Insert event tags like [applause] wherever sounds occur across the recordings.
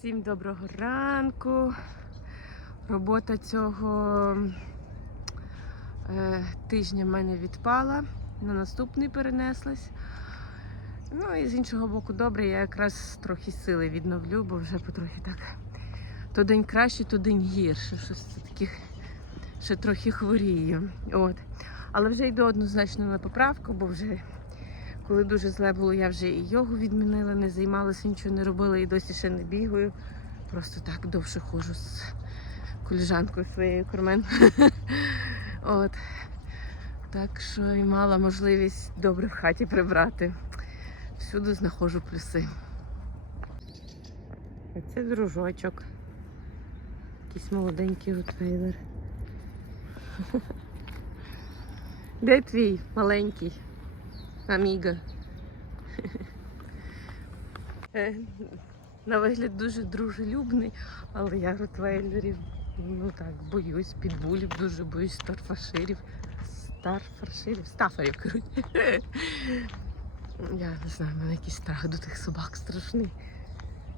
Всім доброго ранку. Робота цього е, тижня в мене відпала, на наступний перенеслась. Ну і з іншого боку, добре, я якраз трохи сили відновлю, бо вже потрохи так. То день краще, то день гірше. Щось таких ще трохи хворію. От. Але вже йду однозначно на поправку, бо вже коли дуже зле було, я вже і йогу відмінила, не займалася, нічого не робила і досі ще не бігаю. Просто так довше ходжу з коліжанкою своєю Кармен. [laughs] От. Так що і мала можливість добре в хаті прибрати. Всюди знаходжу плюси. А це дружочок. Якийсь молоденький ротвейлер. [laughs] Де твій маленький? Аміга. [laughs] Е, На вигляд дуже дружелюбний, але я ротвейлерів, ну так, боюсь, підбулів, дуже боюсь старфаширів. Старфаширів, стафарів, коротше. Я не знаю, в мене якийсь страх до тих собак страшний.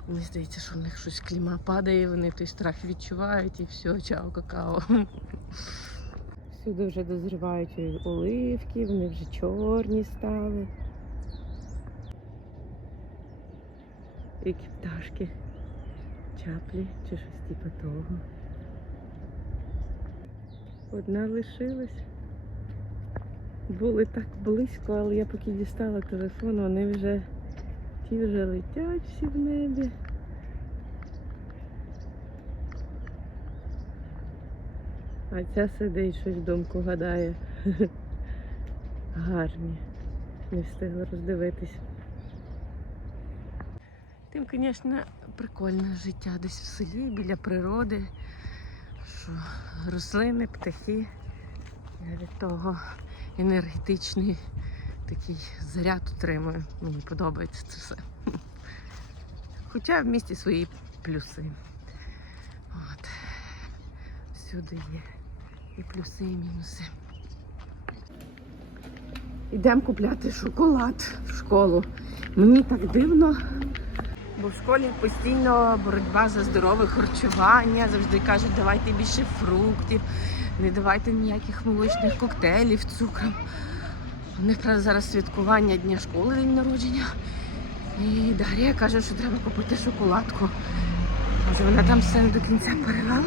Мені здається, що в них щось кліма падає, вони той страх відчувають і все, чао, какао. Всюди вже дозрівають оливки, вони вже чорні стали. Які пташки. Чаплі чи щось типу того. Одна лишилась. Були так близько, але я поки дістала телефон, вони вже ті вже летять всі в небі. А ця сидить щось в думку гадає. Гарні. Не встигла роздивитись. Тим, звісно, прикольне життя десь в селі, біля природи, що рослини, птахи. Я від того енергетичний такий заряд отримую. Мені подобається це все. Хоча в місті свої плюси. От. Всюди є і плюси, і мінуси. Йдемо купляти шоколад в школу. Мені так дивно. Бо в школі постійно боротьба за здорове харчування. Завжди кажуть, давайте більше фруктів, не давайте ніяких молочних коктейлів, цукром. У них зараз святкування Дня школи, день народження. І Дар'я каже, що треба купити шоколадку. Вона там все не до кінця перевела.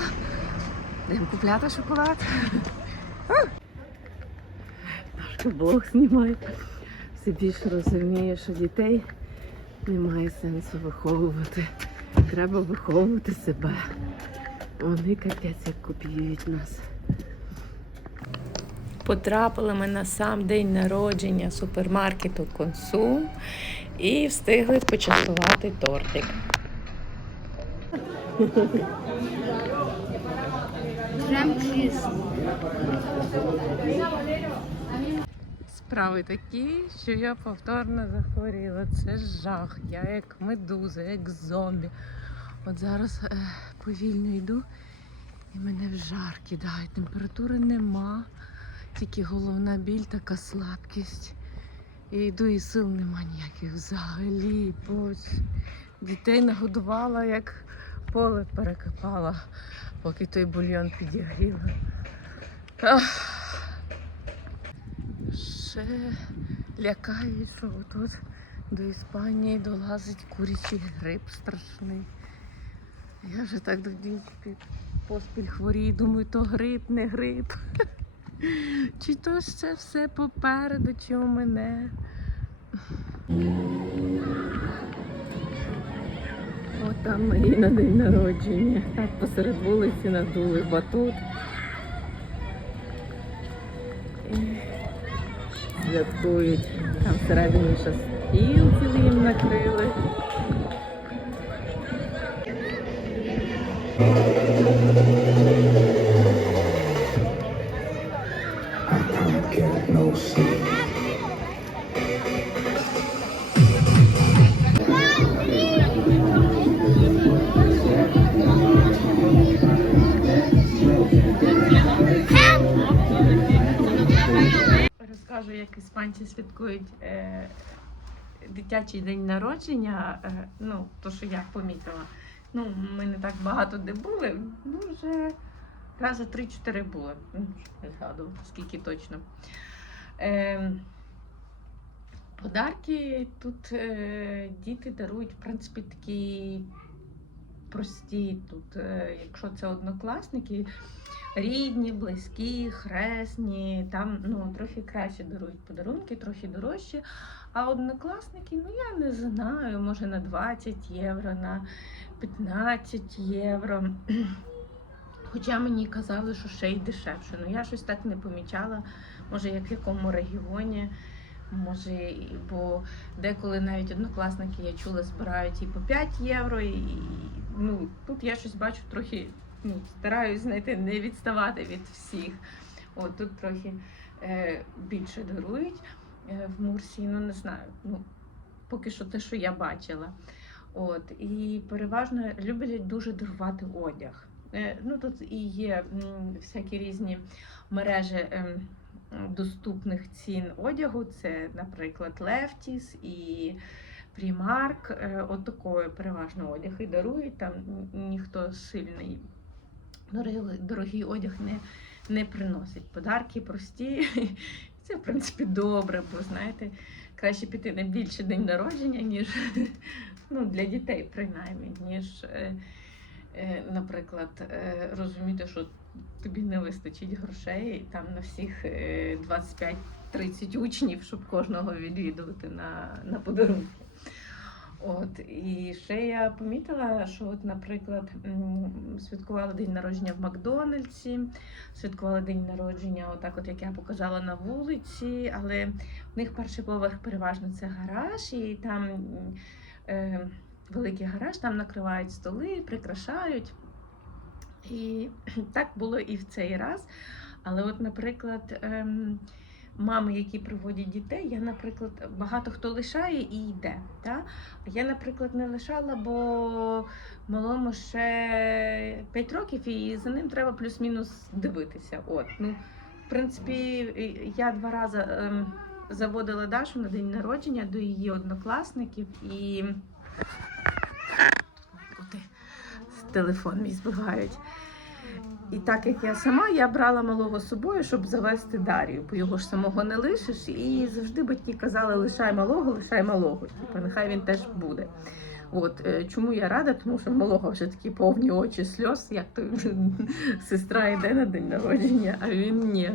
Йдемо купляти шоколад. Наш блог знімає. Все більше розуміє, що дітей немає сенсу виховувати. Треба виховувати себе. Вони капець як копіюють нас. Потрапили ми на сам день народження супермаркету Консум і встигли почастувати тортик. Крем чіз. Справи такі, що я повторно захворіла. Це жах. Я як медуза, як зомбі. От зараз е, повільно йду і мене в жар кидає. Температури нема, тільки головна біль, така слабкість. І йду і сил нема ніяких взагалі. Бось. Дітей нагодувала, як поле перекопала, поки той бульйон підігріла. Ще лякає, що отут до Іспанії долазить курячий гриб страшний. Я вже так до поспіль хворію, думаю, то гриб, не гриб. [laughs] Чи то ще все попереду, чи у мене. Там мої на день народження. Так посеред вулиці надули батут. Святкують. Там всередині ще стіл цілий їм накрили. Святкують е, дитячий день народження. Е, ну, то, що я помітила. Ну, ми не так багато де були, ну вже рази 3-4 були. Ну, Не згадую, скільки точно. Е, подарки тут е, діти дарують, в принципі, такі прості. Тут, е, якщо це однокласники, рідні, близькі, хресні, там ну, трохи краще дарують подарунки, трохи дорожчі. А однокласники, ну я не знаю, може на 20 євро, на 15 євро. [clears throat] Хоча мені казали, що ще й дешевше. Ну я щось так не помічала. Може, як в якому регіоні, може, бо деколи навіть однокласники я чула, збирають і по 5 євро. І, ну, тут я щось бачу трохи, ну, стараюсь знаєте, не відставати від всіх. От тут трохи е, більше дарують е, в Мурсії, ну не знаю. Ну, поки що те, що я бачила. От, і переважно люблять дуже дарувати одяг. Е, Ну, тут і є м, всякі різні мережі ем, доступних цін одягу. Це, наприклад, Lefties і Primark. Е, От такої переважно одяг і дарують. Там ніхто сильний дорогий, дорогий одяг не, не приносить. Подарки прості. [laughs] Це, в принципі, добре, бо знаєте, краще піти на більше день народження, ніж [laughs] ну, для дітей, принаймні, ніж, е, е, наприклад, розуміти, що тобі не вистачить грошей там на всіх е, 25-30 учнів, щоб кожного відвідувати на, на подарунки. От і ще я помітила, що, от, наприклад, святкували день народження в Макдональдсі, святкували день народження, отак, от як я показала на вулиці, але в них перший поверх переважно це гараж, і там е, великий гараж, там накривають столи, прикрашають. І [clears throat] так було і в цей раз. Але, от, наприклад, ем, мами, які приводять дітей, я, наприклад, багато хто лишає і йде. Та? Я, наприклад, не лишала, бо малому ще 5 років, і за ним треба плюс-мінус дивитися. От, ну, в принципі, я два рази ем, заводила Дашу на день народження до її однокласників і. Телефон мій збивають. І так як я сама, я брала малого з собою, щоб завести Дарію, бо його ж самого не лишиш. І завжди батьки казали, лишай малого, лишай малого. Типу, нехай він теж буде. От е, чому я рада? Тому що в малого вже такі повні очі сльоз, як то [laughs] сестра йде на день народження, а він ні.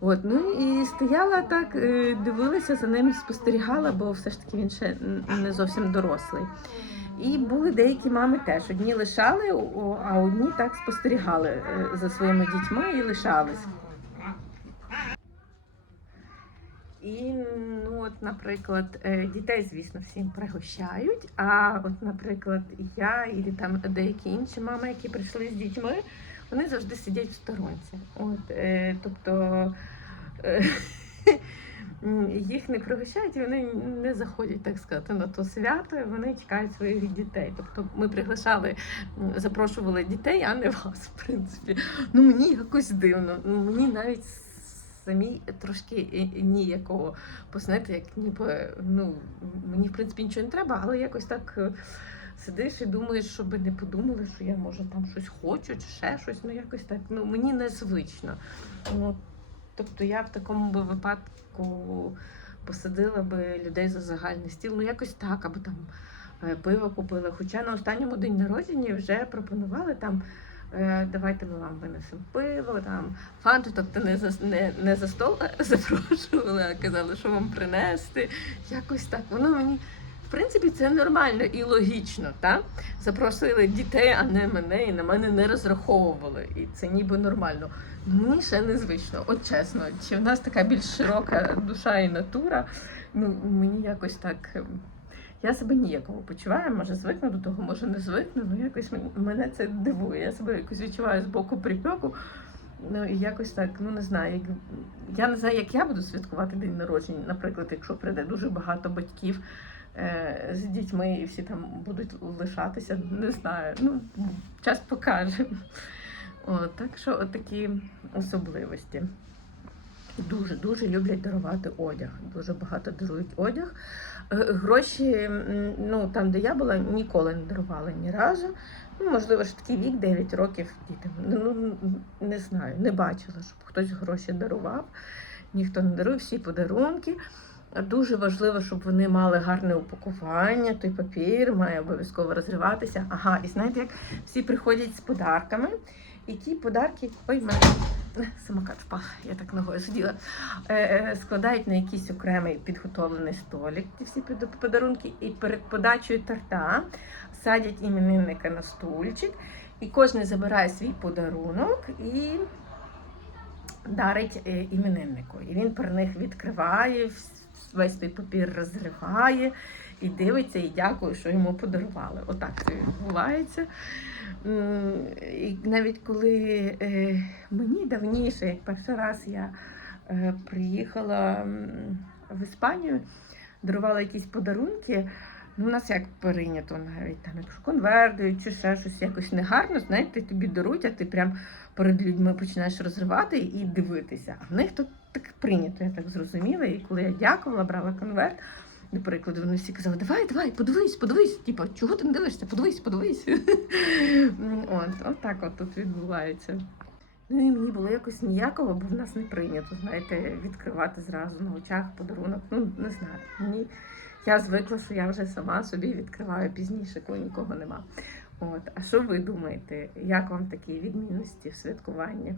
От, ну і стояла так, е, дивилася за ним, спостерігала, бо все ж таки він ще не зовсім дорослий. І були деякі мами теж. Одні лишали, а одні так спостерігали е, за своїми дітьми і лишались. І, ну, от, наприклад, е, дітей, звісно, всім пригощають. А от, наприклад, я і там деякі інші мами, які прийшли з дітьми, вони завжди сидять в сторонці. От, е, тобто е, [laughs] їх не пригощають, і вони не заходять, так сказати, на то свято, і вони чекають своїх дітей. Тобто ми приглашали, запрошували дітей, а не вас, в принципі. Ну мені якось дивно. Ну, мені навіть самі трошки і ніякого. Бо як ніби ну мені в принципі нічого не треба, але якось так. е, Сидиш і думаєш, щоб не подумали, що я може там щось хочу, чи ще щось. Ну якось так. Ну мені незвично. Ну, тобто я в такому би випадку посадила би людей за загальний стіл, ну якось так, або там е, пиво купила. Хоча на останньому день народження вже пропонували там. е, Давайте ми вам винесемо пиво, там фанту, тобто не за не, не за стол [laughs] запрошували, а казали, що вам принести. Якось так. Воно мені в принципі це нормально і логічно. Та? Запросили дітей, а не мене, і на мене не розраховували. І це ніби нормально. Мені ще незвично, от чесно. Чи в нас така більш широка душа і натура? Ну мені якось так. ем, Я себе ніяково почуваю, може звикну до того, може не звикну. Ну якось мен- мене це дивує. Я себе якось відчуваю з боку припеку. Ну і якось так, ну не знаю, як я не знаю, як я буду святкувати день народження, наприклад, якщо прийде дуже багато батьків з дітьми і всі там будуть лишатися, не знаю. Ну, час покаже. О, так що такі особливості. дуже дуже люблять дарувати одяг. Дуже багато дарують одяг. Е, Гроші, ну там, де я була, ніколи не дарувала ні разу. Ну, можливо, ж такий вік 9 років дітям. Ну не знаю, не бачила, щоб хтось гроші дарував. Ніхто не дарує, всі подарунки. Дуже важливо, щоб вони мали гарне упакування. Той папір має обов'язково розриватися. Ага, і знаєте, як всі приходять з подарками, і ті подарки, ой, в мене самокат впав, я так ногою сиділа. Е, е, складають на якийсь окремий підготовлений столик ті всі подарунки, і перед подачею торта садять іменинника на стульчик, і кожен забирає свій подарунок і дарить е, імениннику. І він про них відкриває, весь той папір розриває і дивиться, і дякує, що йому подарували. Отак це відбувається. І навіть коли е, мені давніше, як перший раз я е, приїхала в Іспанію, дарувала якісь подарунки. Ну, у нас як прийнято навіть там, якщо конверт дають чи ще щось якось негарно, знаєте, тобі дарують, а ти прям перед людьми починаєш розривати і дивитися. А в них тут так прийнято, я так зрозуміла. І коли я дякувала, брала конверт, до прикладу, вони всі казали, давай, давай, подивись, подивись. Типа, чого ти не дивишся? Подивись, подивись. [laughs] От, от так от тут відбувається. Ну і мені було якось ніякого, бо в нас не прийнято, знаєте, відкривати зразу на очах подарунок. Ну, не знаю. Я звикла, що я вже сама собі відкриваю пізніше, коли нікого нема. От, а що ви думаєте? Як вам такі відмінності в святкуванні?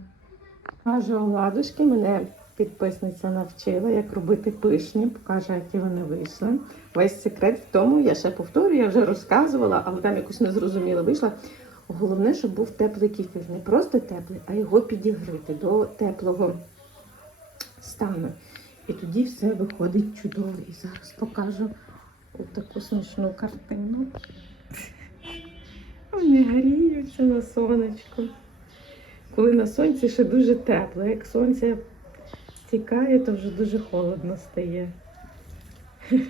Каже оладушки, мене підписниця навчила, як робити пишні, покаже, які вони вийшли. Весь секрет в тому, я ще повторюю, я вже розказувала, але там якось незрозуміло вийшла. Головне, щоб був теплий кефір. Не просто теплий, а його підігрити до теплого стану. І тоді все виходить чудово. І зараз покажу таку смішну картину. Вони гріються на сонечку. Коли на сонці ще дуже тепло. Як сонце стікає, то вже дуже холодно стає. [laughs]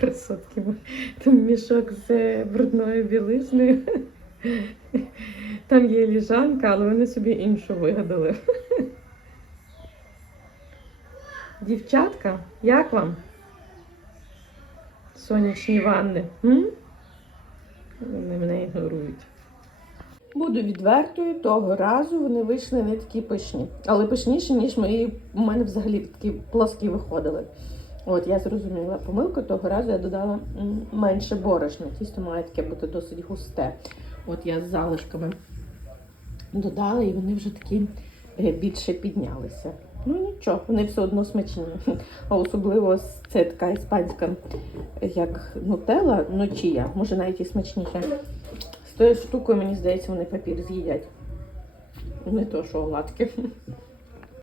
Красотки. Там мішок з брудною білизнею. [laughs] Там є ліжанка, але вони собі іншу вигадали. [laughs] Дівчатка, як вам? Сонячні ванни. М? Вони мене ігнорують. Буду відвертою, того разу вони вийшли не такі пишні, але пишніші, ніж мої у мене взагалі такі плоскі виходили. От я зрозуміла помилку, того разу я додала менше борошна. Тісто має таке бути досить густе. От я з залишками додала, і вони вже такі е, більше піднялися. Ну нічого, вони все одно смачні. А особливо це така іспанська, як нутелла, ну чия, може навіть і смачніше. З тою штукою, мені здається, вони папір з'їдять. Не то, що оладки.